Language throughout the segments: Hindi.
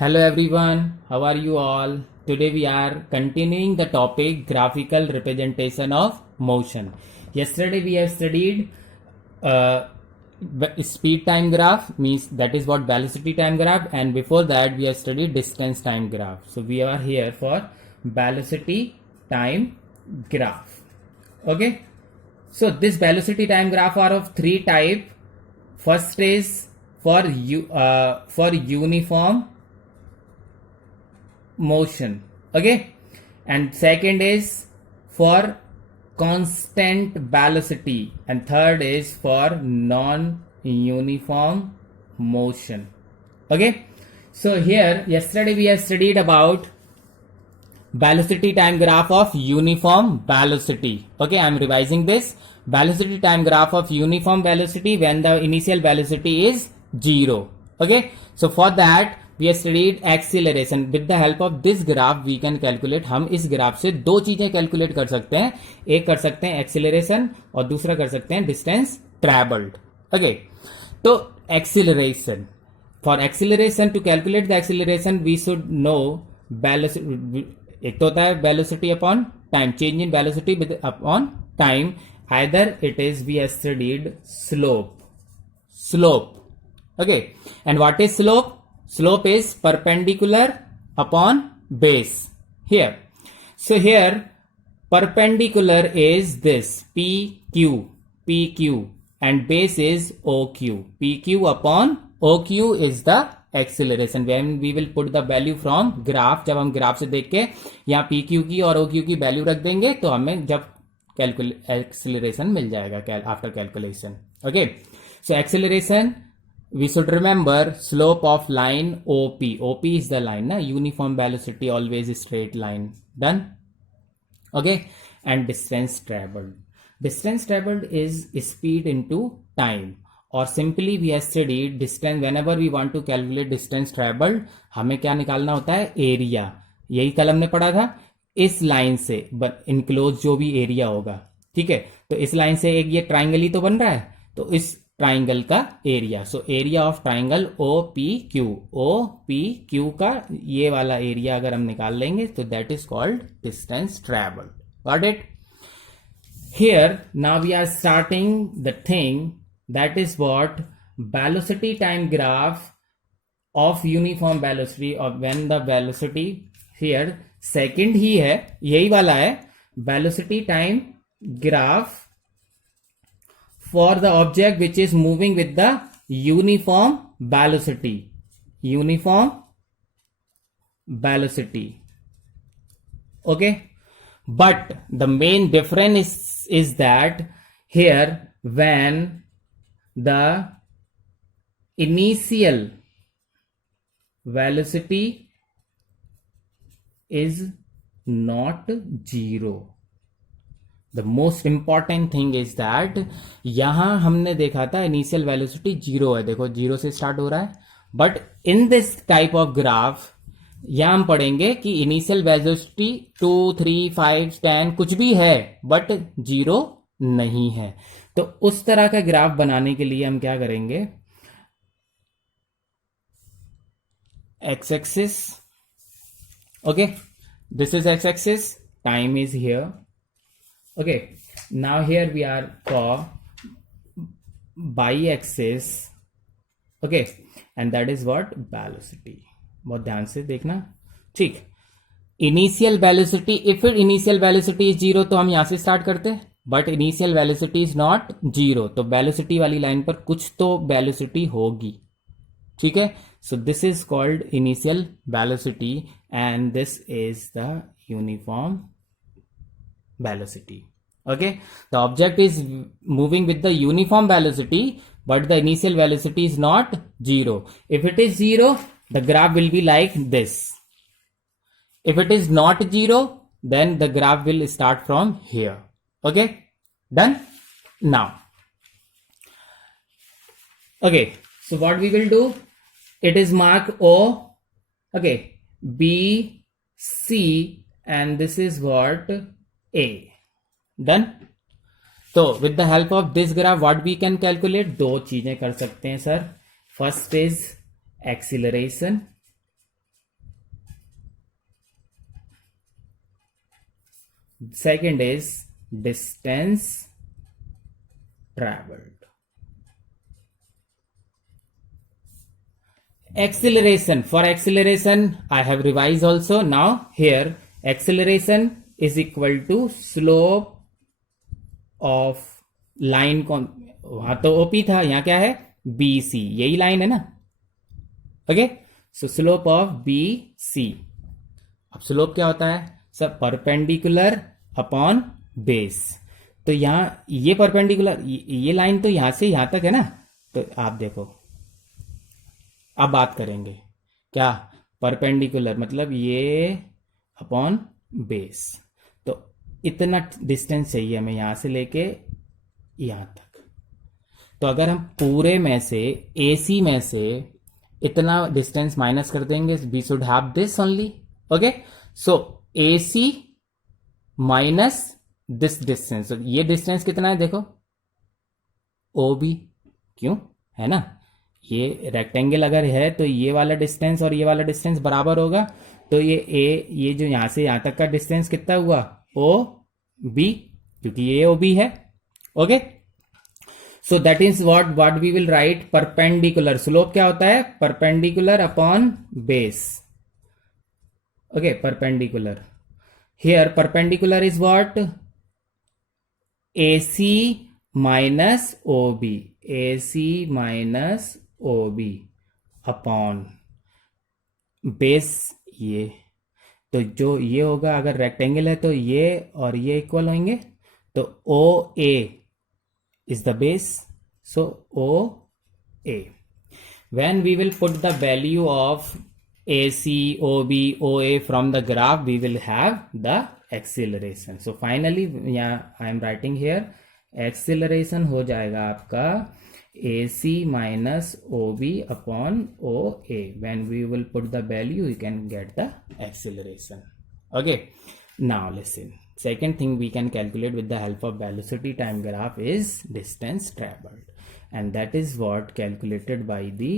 Hello everyone, how are you all? Today we are continuing the topic graphical representation of motion. Yesterday we have studied uh, speed time graph, means that is what velocity time graph, and before that we have studied distance time graph. So we are here for velocity time graph. Okay, so this velocity time graph are of three type. First is for uniform motion, okay, and second is for constant velocity, and third is for non-uniform motion. Okay, so here yesterday we have studied about velocity time graph of uniform velocity. Okay, I am revising this. Velocity time graph of uniform velocity when the initial velocity is 0. Okay, so for that we have studied acceleration. With the help of this graph we can calculate. हम इस ग्राफ से दो चीजें कैलकुलेट कर सकते हैं. एक कर सकते हैं एक्सीलरेशन और दूसरा कर सकते हैं डिस्टेंस ट्रेवल्ड. ओके, तो acceleration, for acceleration to calculate the acceleration we should know velocity. एक तो होता है velocity upon time, change in velocity with upon time. Either it is we have studied slope. Okay, and what is slope? Slope is perpendicular upon base here. So here perpendicular is this PQ and base is OQ. PQ upon OQ is the acceleration. When we will put the value from graph, जब हम ग्राफ से देख के यहाँ PQ की और OQ की वैल्यू रख देंगे तो हमें जब एक्सेलरेशन मिल जाएगा after calculation. Okay, so acceleration we should remember slope of line OP. OP is the line, na? Uniform velocity, always straight line. Done? Okay, and distance traveled. Distance traveled is speed into time. Or simply we have studied distance. Whenever we want to calculate distance traveled, हमें क्या निकालना होता है? एरिया. यही कल हमने पढ़ा था. इस लाइन से इनक्लोज जो भी एरिया होगा, ठीक है, तो इस लाइन से एक ये ट्राइंगल ही तो बन रहा है, तो इस ट्राइंगल का area. So area of triangle OPQ का ये वाला एरिया अगर हम निकाल लेंगे तो that is called distance travelled. Got it? Here now we are starting the thing that is what velocity time graph of uniform velocity of when the velocity, here second ही है, यही वाला है, velocity time graph for the object which is moving with the uniform velocity. Okay, but the main difference is that here when the initial velocity is not 0. The most important thing is that यहां हमने देखा था इनिशियल वेलोसिटी 0 है, देखो 0 से स्टार्ट हो रहा है, but in this type of graph यहां हम पढ़ेंगे कि इनिशियल वेलोसिटी 2, 3, 5, 10 कुछ भी है बट 0 नहीं है. तो उस तरह का ग्राफ बनाने के लिए हम क्या करेंगे? X axis, okay, this is x axis, time is here. Okay, now here we are for y-axis, okay, and that is what velocity. बहुत ध्यान से देखना, ठीक. Initial velocity, if initial velocity is 0 तो हम यहां से स्टार्ट करते हैं, but initial velocity is not 0, तो वेलोसिटी वाली लाइन पर कुछ तो वेलोसिटी होगी, ठीक है. So this is called initial velocity and this is the uniform velocity. Okay, the object is moving with the uniform velocity but the initial velocity is not 0. If it is 0 the graph will be like this. If it is not 0 then the graph will start from here. Okay, done. Now okay, so what we will do, it is mark O, okay, B, C and this is what A. Done. तो with the help of this graph what we can calculate, दो चीजें कर सकते हैं sir. First is acceleration Second is distance traveled. Acceleration. For acceleration, I have revised also. Now here, acceleration is equal to slope of line. वहां तो OP था, यहाँ क्या है BC, यही लाइन है ना. Okay, so slope of BC. अब स्लोप क्या होता है सर? Perpendicular upon base. तो यहां ये परपेंडिकुलर, ये लाइन तो यहां से यहां तक है ना. तो आप देखो, अब बात करेंगे क्या, परपेंडिकुलर मतलब ये अपॉन बेस. तो इतना डिस्टेंस चाहिए हमें यहां से लेके यहां तक. तो अगर हम पूरे में से AC में से इतना डिस्टेंस माइनस कर देंगे, we should have this only. Okay, so AC minus this distance. ये डिस्टेंस कितना है देखो, OB. क्यों है ना, ये रेक्टेंगल अगर है तो ये वाला डिस्टेंस और ये वाला डिस्टेंस बराबर होगा. तो ये जो यहां से यहां तक का डिस्टेंस कितना हुआ, OB, क्योंकि ये OB है. Okay, so that is what we will write, perpendicular. Slope क्या होता है, perpendicular upon base. Okay, perpendicular. Here perpendicular is what, AC minus OB, AC minus OB upon base. ये तो जो ये होगा, अगर रेक्टेंगल है तो ये और ये इक्वल होंगे. तो OA is the base, so OA. When we will put the value of AC, OB, OA from the graph, we will have the acceleration. So finally, yeah, I am writing here, acceleration हो जाएगा आपका AC minus OB upon OA. When we will put the value, you can get the acceleration. Okay, now listen. Second thing we can calculate with the help of velocity time graph is distance traveled, and that is what calculated by the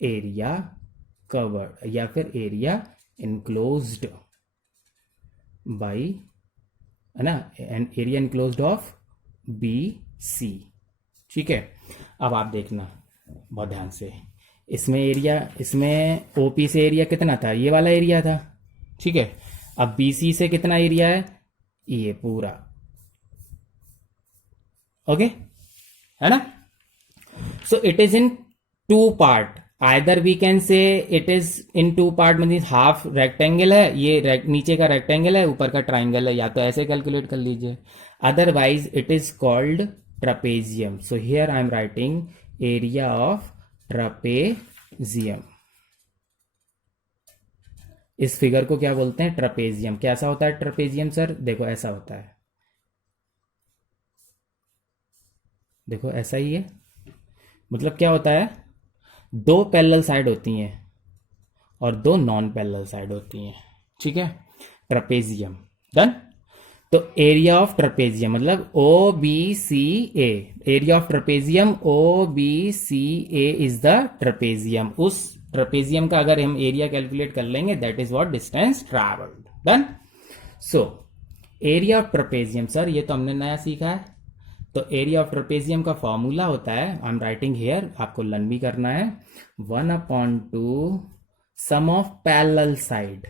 area covered या फिर area enclosed by, है ना, and area enclosed of BC. ठीक है, अब आप देखना बहुत ध्यान से. इसमें एरिया, इसमें OP से एरिया कितना था, ये वाला एरिया था. ठीक है, अब BC से कितना एरिया है, ये पूरा. ओके, है ना. So it is in 2 part. Either we can say it is in 2 part, mean half rectangle है, ये नीचे का रेक्टेंगल है, ऊपर का ट्राइंगल है, या तो ऐसे कैलकुलेट कर लीजिए. Otherwise it is called trapezium. So here I am writing area of trapezium. इस फिगर को क्या बोलते हैं, ट्रपेजियम. कैसा होता है ट्रपेजियम सर? देखो ऐसा होता है, देखो ऐसा ही है. मतलब क्या होता है, 2 पैरेलल साइड होती हैं और 2 नॉन पैरेलल साइड होती हैं. ठीक है, ट्रपेजियम डन. तो एरिया ऑफ ट्रपेजियम मतलब OBCA, area of trapezium OBCA is the trapezium. उस ट्रपेजियम का अगर हम एरिया कैलकुलेट कर लेंगे, that is what, distance travelled. Done. So area of trapezium sir, ये तो हमने नया सीखा है. तो एरिया ऑफ ट्रपेजियम का फॉर्मूला होता है, आई एम राइटिंग हियर, आपको लर्न भी करना है, 1/2 सम ऑफ पैरेलल साइड.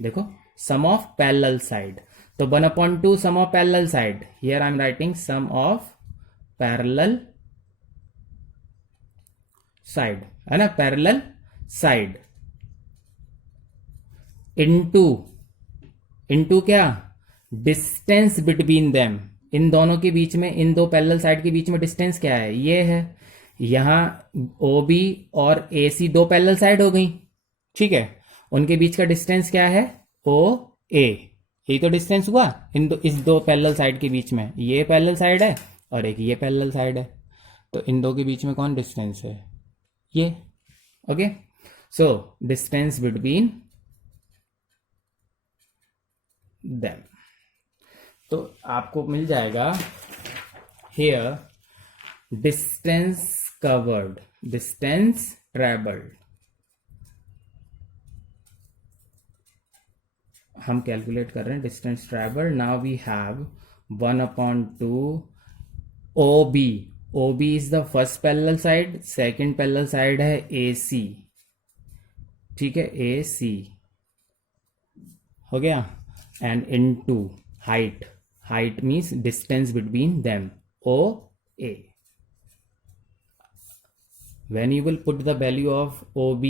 देखो सम ऑफ पैरेलल साइड, तो 1/2 sum of parallel side. Here I am writing sum of parallel side, है ना, पैरेलल साइड इनटू क्या, डिस्टेंस बिटवीन देम. इन दोनों के बीच में, इन 2 पैरेलल साइड के बीच में डिस्टेंस क्या है, ये है. यहां OB और AC 2 पैरेलल साइड हो गई. ठीक है, उनके बीच का डिस्टेंस क्या है, OA. यही तो डिस्टेंस हुआ इस 2 पैरेलल साइड के बीच में. ये पैरेलल साइड है और एक ये पैरेलल साइड है. तो इन 2 के बीच में कौन डिस्टेंस है, ये. Okay, so distance between them. तो आपको मिल जाएगा here distance covered, distance travelled. हम कैलकुलेट कर रहे हैं distance travel. Now we have 1/2 OB. OB is the first parallel side, second parallel side है AC. ठीक है, AC हो गया. And into height. Height means distance between them, OA. When you will put the value of OB,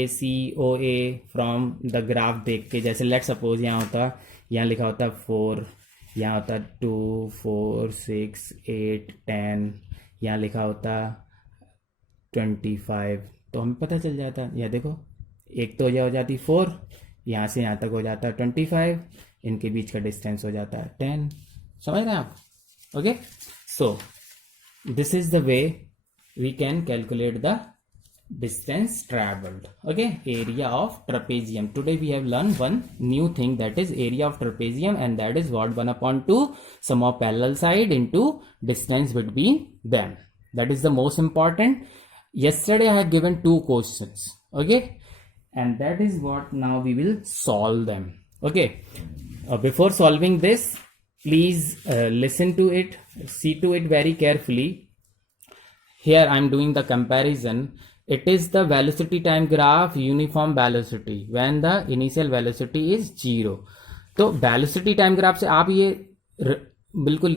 AC, OA from the graph देख के, जैसे लेट सपोज यहाँ होता, यहाँ लिखा होता 4, यहाँ होता 2, 4, 6, 8, 10, यहाँ लिखा होता 25, तो हमें पता चल जाता. यह देखो, एक तो यह हो जाती 4, यहाँ से यहाँ तक हो जाता 25, इनके बीच का डिस्टेंस हो जाता है 10. समझ रहे हैं आप? Okay, so this is the way we can calculate the distance traveled. Okay, area of trapezium. Today we have learned one new thing, that is area of trapezium, and that is what 1/2 sum of parallel side into distance between them. That is the most important. Yesterday I have given 2 questions. Okay, and that is what now we will solve them. Okay, before solving this, please listen to it, see to it very carefully. Here I am doing the comparison. It is the velocity time graph, uniform velocity when the initial velocity is 0. तो velocity time graph से आप ये बिल्कुल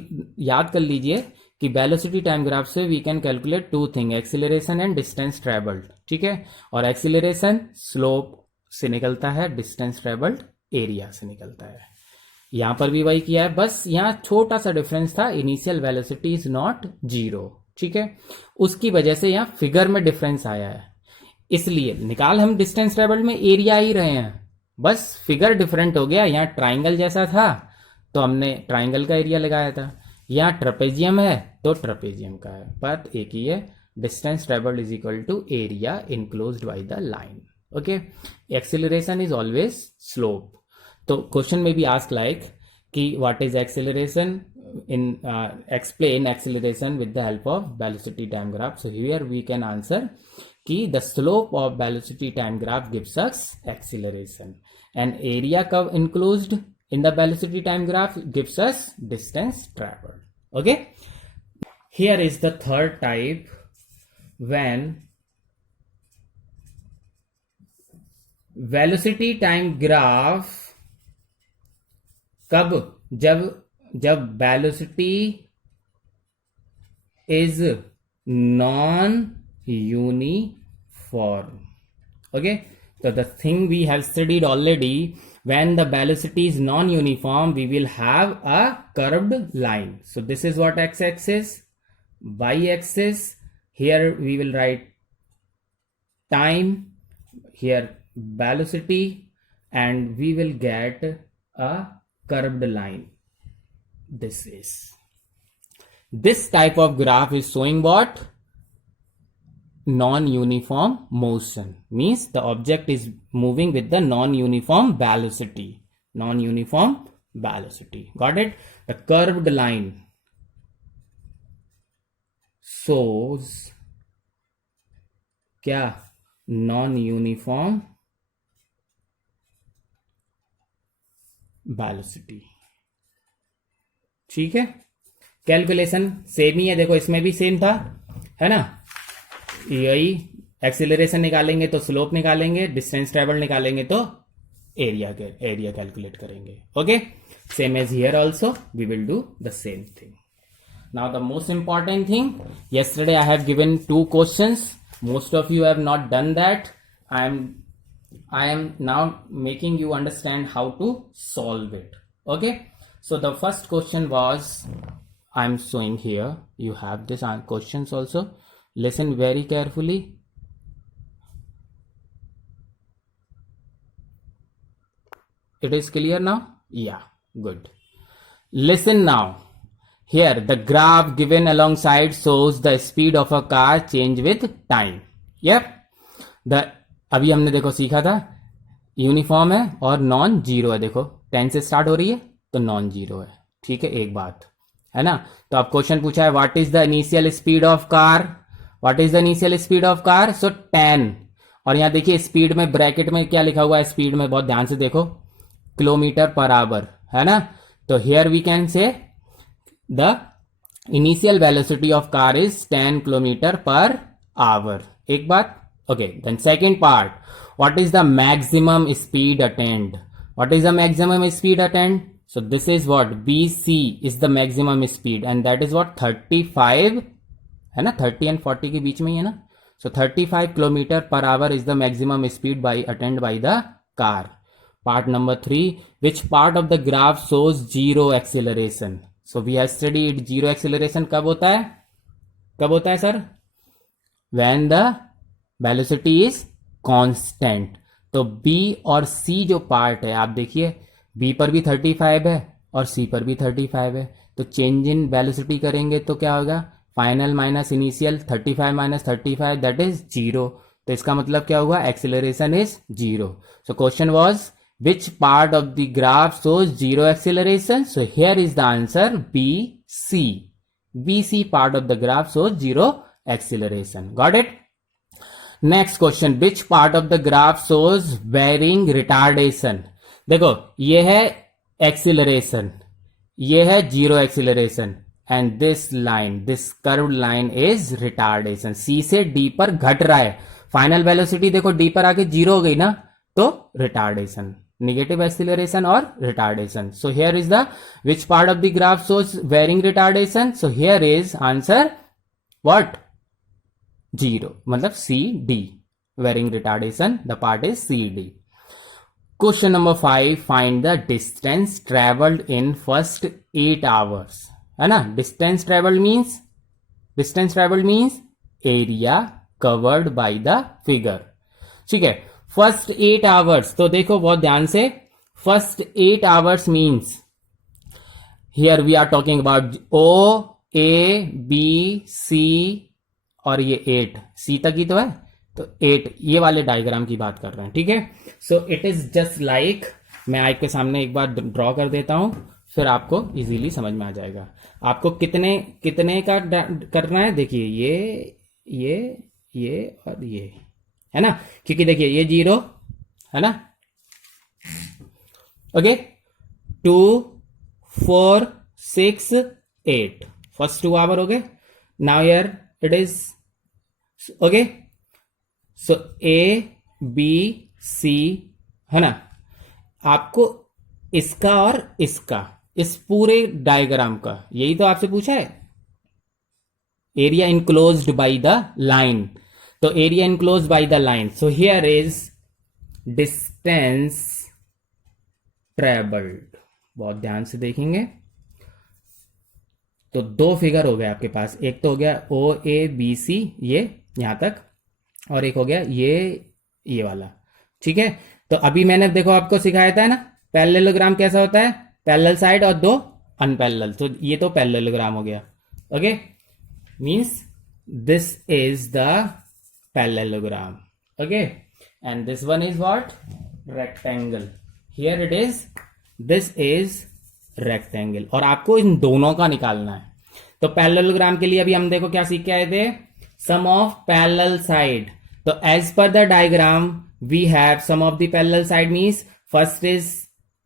याद कर लीजिए कि velocity time graph से we can calculate 2 things, acceleration and distance traveled. ठीक है, और acceleration slope से निकलता है, distance traveled area से निकलता है. यहाँ पर भी वही किया है, बस यहाँ छोटा सा डिफरेंस था, इनिशियल वेलोसिटी इज नॉट 0. ठीक है, उसकी वजह से यहाँ फिगर में डिफरेंस आया है, इसलिए निकाल हम डिस्टेंस ट्रेवल्ड में एरिया ही रहे हैं, बस फिगर डिफरेंट हो गया. यहाँ ट्राइंगल जैसा था तो हमने ट्राइंगल का एरिया लगाया था, यहाँ ट्रेपेजियम है तो ट्रेपेजियम का है, पर एक ही है, distance travelled is equal to area enclosed by the line. Okay, acceleration is always slope. तो क्वेश्चन में भी आस्क लाइक कि what is acceleration, in explain acceleration with the help of velocity time graph. So here we can answer कि the slope of velocity time graph gives us acceleration, and area curve enclosed in the velocity time graph gives us distance traveled. Okay, here is the third type, when velocity time graph कब, जब velocity is non uniform. Okay, so the thing we have studied already, when the velocity is non-uniform we will have a curved line. So this is what x-axis, y-axis, here we will write time, here velocity, and we will get a curved line. This type of graph is showing what? Non-uniform motion, means the object is moving with the non-uniform velocity. Non-uniform velocity, got it? The curved line shows क्या? Non-uniform velocity. ठीक है, कैलकुलेशन सेम ही है, देखो इसमें भी सेम था, है ना? यही एक्सीलरेशन निकालेंगे तो स्लोप निकालेंगे, डिस्टेंस ट्रेवल निकालेंगे तो एरिया कैलकुलेट करेंगे. Okay, same as here also we will do the same thing. Now the most important thing, yesterday I have given 2 questions. Most of you have not done that. I am now making you understand how to solve it. Okay, so the first question was, I am showing here, you have this questions also, listen very carefully. It is clear now? Yeah, good. Listen now. Here the graph given alongside shows the speed of a car change with time. Yep, अभी हमने देखो सीखा था, यूनिफॉर्म है और नॉन जीरो है. देखो 10 से स्टार्ट हो रही है तो नॉन जीरो है. ठीक है, एक बात है ना. तो अब क्वेश्चन पूछा है what is the initial speed of car, what is the initial speed of car, so 10. और यहां देखिए स्पीड में ब्रैकेट में क्या लिखा हुआ है, स्पीड में बहुत ध्यान से देखो, किलोमीटर पर आवर, है ना. तो here we can say the initial velocity of car is 10 kilometre per hour. एक बात. Okay, then second part, what is the maximum speed attained? What is the maximum speed attained? So this is what BC is the maximum speed and that is what 35 है ना, 30 and 40 के बीच में ही है ना. So 35 kilometer per hour is the maximum speed by attained by the car. Part number 3, which part of the graph shows zero acceleration? So we have studied zero acceleration कब होता है, कब होता है sir? When the velocity is constant. तो बी और सी जो पार्ट है, आप देखिए बी पर भी 35 है और सी पर भी 35 है. तो चेंज इन वेलोसिटी करेंगे तो क्या होगा, final minus initial, 35 minus 35 that is 0. तो इसका मतलब क्या होगा, acceleration is 0. So question was which part of the graph shows 0 acceleration. So here is the answer B C. B C part of the graph shows 0 acceleration. Got it. Next question, which part of the graph shows varying retardation. देखो ये है एक्सिलरेशन, ये है 0 acceleration and this line, this curve line is retardation. C से डी पर घट रहा है, फाइनल वेलोसिटी देखो डी पर आके 0 हो गई ना, तो रिटार्डेशन, नेगेटिव एक्सिलरेशन और retardation. So here is the which part of the graph shows varying retardation. So here is answer what, 0, मतलब C D, varying retardation, the part is C D. Question number 5, find the distance travelled in first 8 hours. है ना, distance travelled means area covered by the figure. ठीक है, फर्स्ट 8 आवर्स, तो देखो बहुत ध्यान से, first 8 hours means here we are talking about O A B C और ये 8 सी तक ही तो है, तो 8 ये वाले डायग्राम की बात कर रहे हैं. ठीक है, सो इट इज जस्ट लाइक, मैं आपके सामने एक बार ड्रॉ कर देता हूं, फिर आपको इजीली समझ में आ जाएगा. आपको कितने कितने का करना है, देखिए ये और ये, है ना, क्योंकि देखिए ये 0 है ना. ओके, 2 4 6 8, फर्स्ट 2 आवर हो गए. Now here it is okay. So A B C, है ना, आपको इसका और इसका, इस पूरे डायग्राम का, यही तो आपसे पूछा है, area enclosed by the line. तो area enclosed by the line. So here is distance travelled. बहुत ध्यान से देखेंगे तो 2 फिगर हो गए आपके पास. एक तो हो गया ओ ए बी सी, ये यहां तक, और एक हो गया ये वाला. ठीक है, तो अभी मैंने देखो आपको सिखाया था ना, पैरेललोग्राम कैसा होता है, पैरेलल साइड और 2 अनपैरेलल. तो ये तो पैरेललोग्राम हो गया. Okay, means this is the parallelogram. Okay, and this one is what, rectangle. Here it is, this is rectangle, और आपको इन दोनों का निकालना है. तो पैरेललोग्राम के लिए अभी हम देखो क्या सीख के आए थे, सम ऑफ पैरेलल साइड. तो as per the diagram we have sum of the parallel side means first is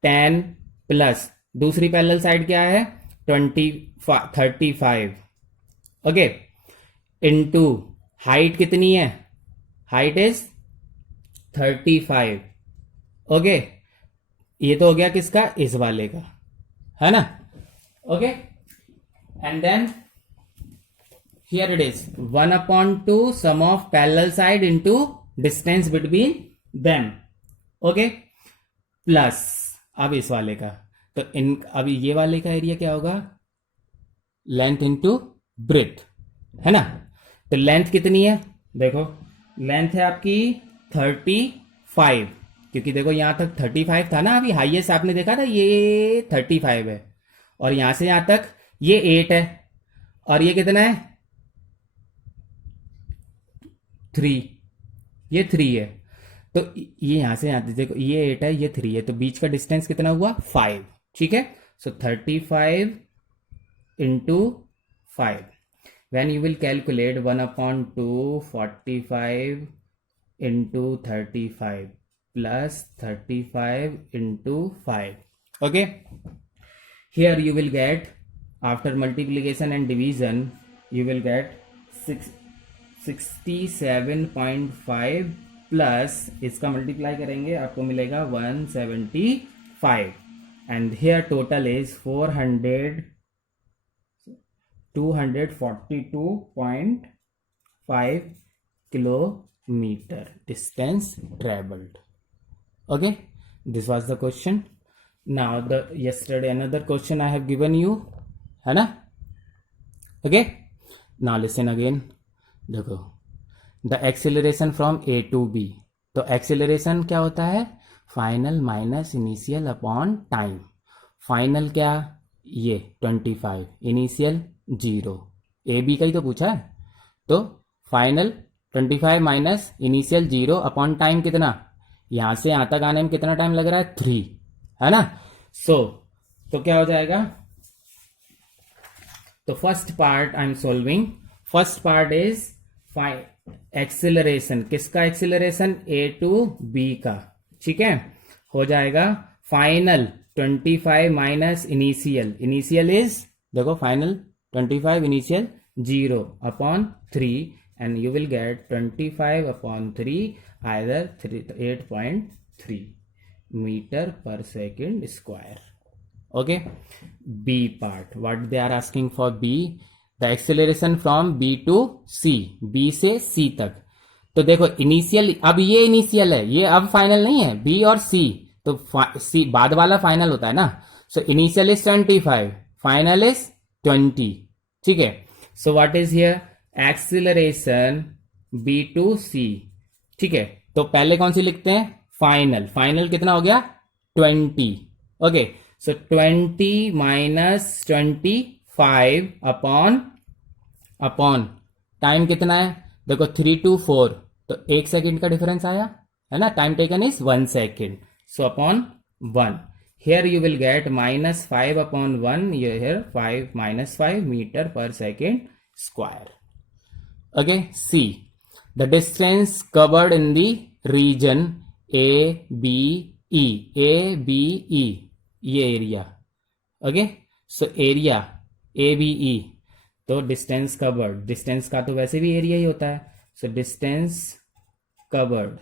10 plus दूसरी पैरेलल साइड क्या है 35. ओके, इनटू हाइट कितनी है, हाइट इज 35. ओके, ये तो हो गया किसका, इस वाले का, है ना. Okay, and then here it is 1/2 sum of parallel side into distance between them. Okay, plus अब इस वाले का, तो इन अभी ये वाले का एरिया क्या होगा, लेंथ इनटू ब्रेथ, है ना. तो लेंथ कितनी है, देखो लेंथ है आपकी 35, क्योंकि देखो यहां तक 35 था ना, अभी हाईएस्ट आपने देखा था ये 35 है, और यहां से यहां तक ये 8 है, और ये कितना है 3, ये 3 है. तो ये यहां से यहां तक देखो ये 8 है, ये 3 है, तो बीच का डिस्टेंस कितना हुआ 5. ठीक है, सो 35 into 5. when you will calculate 1/2 45 into 35 plus 35 into 5. Okay, here you will get, after multiplication and division, you will get 67.5 plus इसका मल्टीप्लाई करेंगे आपको मिलेगा 175 and here total is 242.5 kilometer distance traveled. Okay, this was the question. Now the yesterday another question I have given you, है ना? Okay, now listen again. देखो, the acceleration from A to B. तो एक्सेलरेशन क्या होता है? Final minus initial upon time. Final क्या? ये 25, इनिशियल 0. ए बी का ही तो पूछा है. तो final 25 minus initial 0 upon time कितना? यहां से यहां तक आने में कितना टाइम लग रहा है? 3, है ना? तो क्या हो जाएगा? तो first part I am solving. First part is acceleration. किसका एक्सेलरेशन? ए टू बी का. ठीक है, हो जाएगा final 25 minus initial. Initial is, देखो, final 25 initial 0 upon 3 and you will get 25 upon 3 either 8.3 metre per second square. Okay, B part, what they are asking for B? The acceleration from B to C. B से सी तक. तो देखो इनिशियल, अब ये इनिशियल है, ये अब फाइनल नहीं है. बी और सी, तो सी बाद वाला फाइनल होता है ना. So initial is 25, final is 20. ठीक है, so what is here? Acceleration B to C. ठीक है, तो पहले कौन सी लिखते हैं? फाइनल. फाइनल कितना हो गया? 20. ओके, सो 20 माइनस 25 अपॉन टाइम कितना है? देखो 3 to 4, तो 1 सेकेंड का डिफरेंस आया, है ना? Time taken is 1 second. So upon 1. Here you will get minus 5 upon 1. Here 5 minus 5 metre per second square. Okay, C. The distance covered in the region A B E. A B E, ये एरिया. Okay, so area A B E. तो डिस्टेंस कवर्ड, डिस्टेंस का तो वैसे भी एरिया ही होता है. सो डिस्टेंस कवर्ड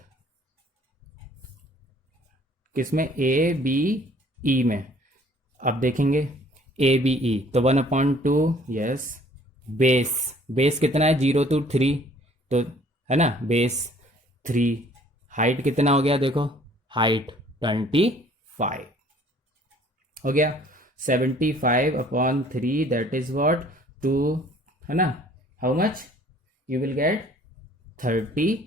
किसमें? ए बी ई में. अब देखेंगे ए बी ई, तो 1/2. Yes, base. बेस कितना है? 0 to 3, तो है ना, बेस 3. हाइट कितना हो गया? देखो, हाइट 25 हो गया. 75 अपॉन 3, दैट इज व्हाट? 2, है ना? How much? You will get 30,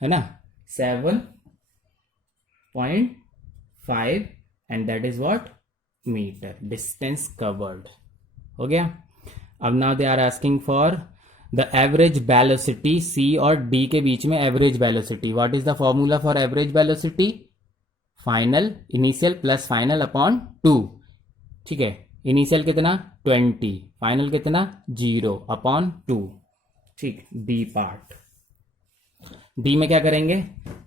है ना? 7.5 and that is what? Metre. Distance covered हो गया. अब now they are asking for the average velocity. C और डी के बीच में average velocity. What is the formula for average velocity? Final initial plus final upon 2. ठीक है, इनिशियल कितना? 20, फाइनल कितना? 0 अपॉन 2. ठीक, डी पार्ट. डी में क्या करेंगे?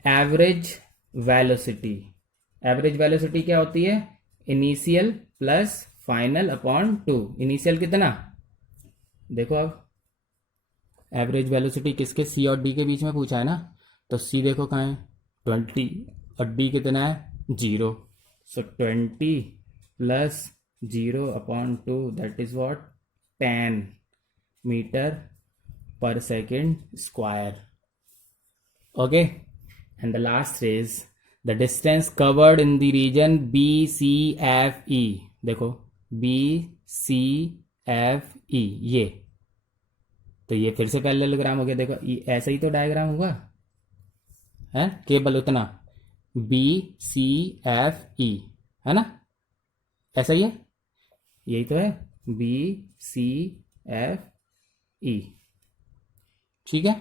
Average velocity. एवरेज वेलोसिटी क्या होती है? Initial plus final upon 2. Initial कितना? देखो, अब एवरेज वेलोसिटी किसके? सी और डी के बीच में पूछा है ना. तो सी देखो कहाँ है? 20, और डी कितना है? 0. So 20 plus 0 upon 2, that is what? 10 metre per second square. Okay, and the last is the distance covered in the region B C F E. देखो, बी सी एफ ई, ये तो ये फिर से पैरेललोग्राम हो गया. देखो, ऐसा ही तो डायग्राम हुआ है, केवल उतना. बी सी एफ ई, है ना? ऐसा ही है, यही तो है. B C F E. ठीक है,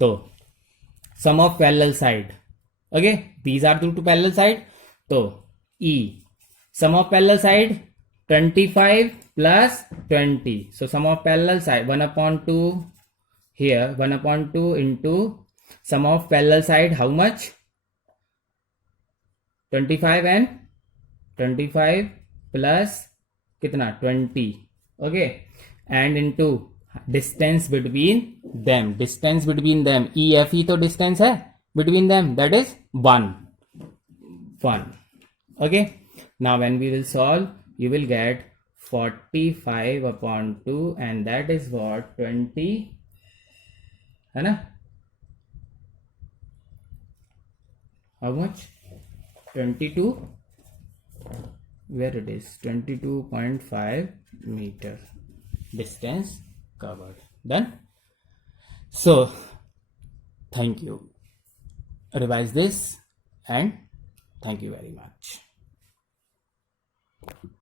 तो sum of parallel side. Okay, these are two parallel side. तो E, sum of parallel side 25 plus 20. So sum of parallel side 1/2 here, 1/2 into sum of parallel side how much? 25 and 25 plus कितना 20. Okay, and into distance between them. Distance between them, EFE तो distance है between them, that is 1. Okay, now when we will solve, you will get 45 upon 2, and that is what 20 है ना. How much? 22, where it is 22.5 meter distance covered. Done. So thank you. Revise this and thank you very much.